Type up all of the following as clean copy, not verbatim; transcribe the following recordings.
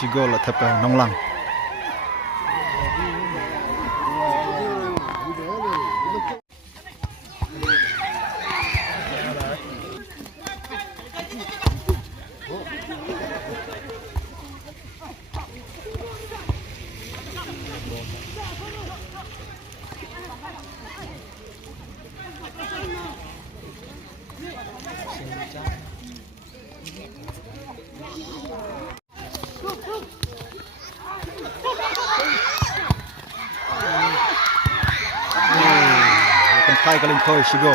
Sigol là thập nong lang. Kai kaling khoi sigol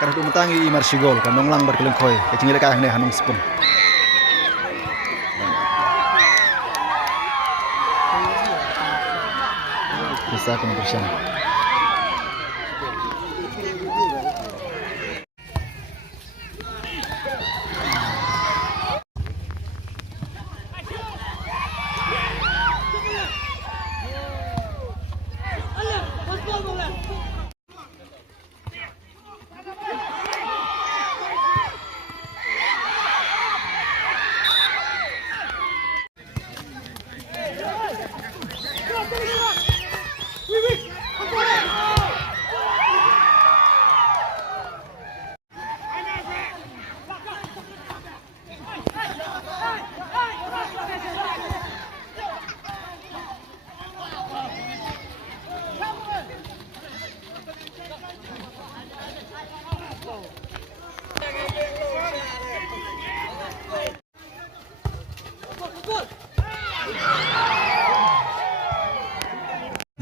karena tu mentangi imar sigol kan nong lang bar kaling khoi kecing ile kah ne hanung spoon bisa kemudian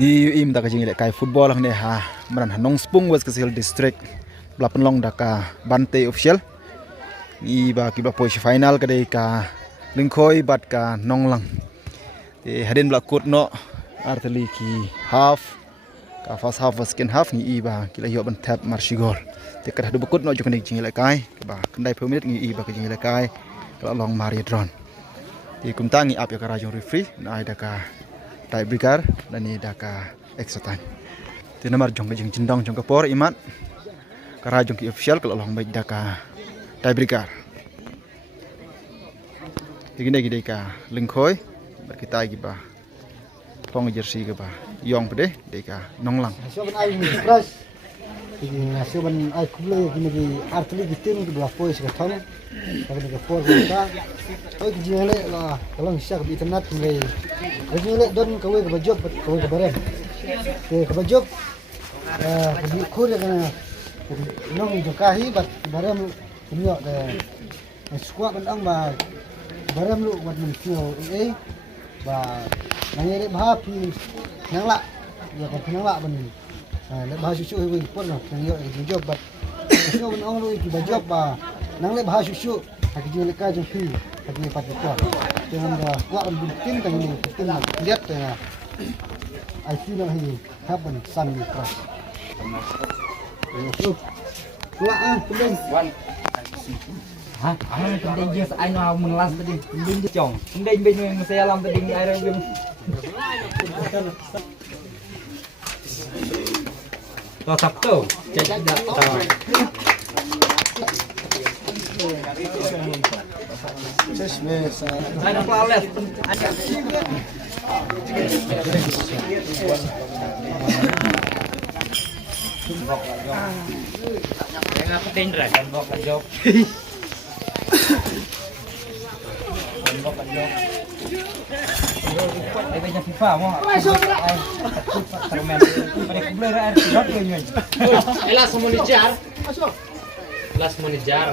di im da kajing ile kai football ne ha maran hanong spung was kasil district blapen long da ka bante official i ba ki ba poi final ka dei ka lingkhoi bat ka nonglang te hadin bla kut no arteli ki half ka first half was second half ni i ba ki la yo ban tap marsigol te ka du kut no ju kan jing ile kai ba kendai per minute ni i ba ka jing ile kai ka long mari drone ti kum tangi ap ya ka rajong referee na ai da ka tai brigar dan ni dah ka extra time. Ti nomor jong jing jindong jong ka por imat. Kara jong ki official kalau long baik dah ka tai brigar. Ti gini ka lingkhoi ba kita gi ba. Pong jersey ke ba. Yong pede de ka nonglang. So ban ai ni price. Ti so ban ai kuble gini gi artli gi tim gi bla pois ka thong. Ka ni ka por ka. Oi gi jele la kalau siak bi internet ni Rejule don kawe ke bajok kawe ke barem. Ke bajok di khur kana nong jo kahi bat barem nyok de squat ban ang ba barem lu wat men kio ba nangere bha pi nang la ya ka nang la ban le bha su wi por no nang yo jo bat so ban ang lu ki bajok ba nang le bha su ha ki jule ka jo pi ha ki pat ko dengan kuat dan bikin kan ini kita lihat ya I feel like he happen sun crash kuat penting hah penting je ai nào melas tadi penting je chong penting bên người saya làm tadi ai ra bên to tập tu chạy đặt Saya nak kelas. Yang apa tendra kan bok job. Bok job. Ai banyak FIFA mo. Termen. Pada kubler air rot nyoy. Elas monijar. Elas monijar.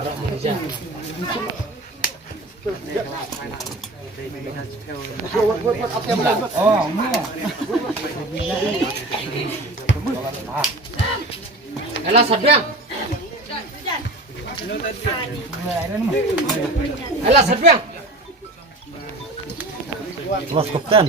Oh, Elah sedang. Elah sedang. Kelas kapten.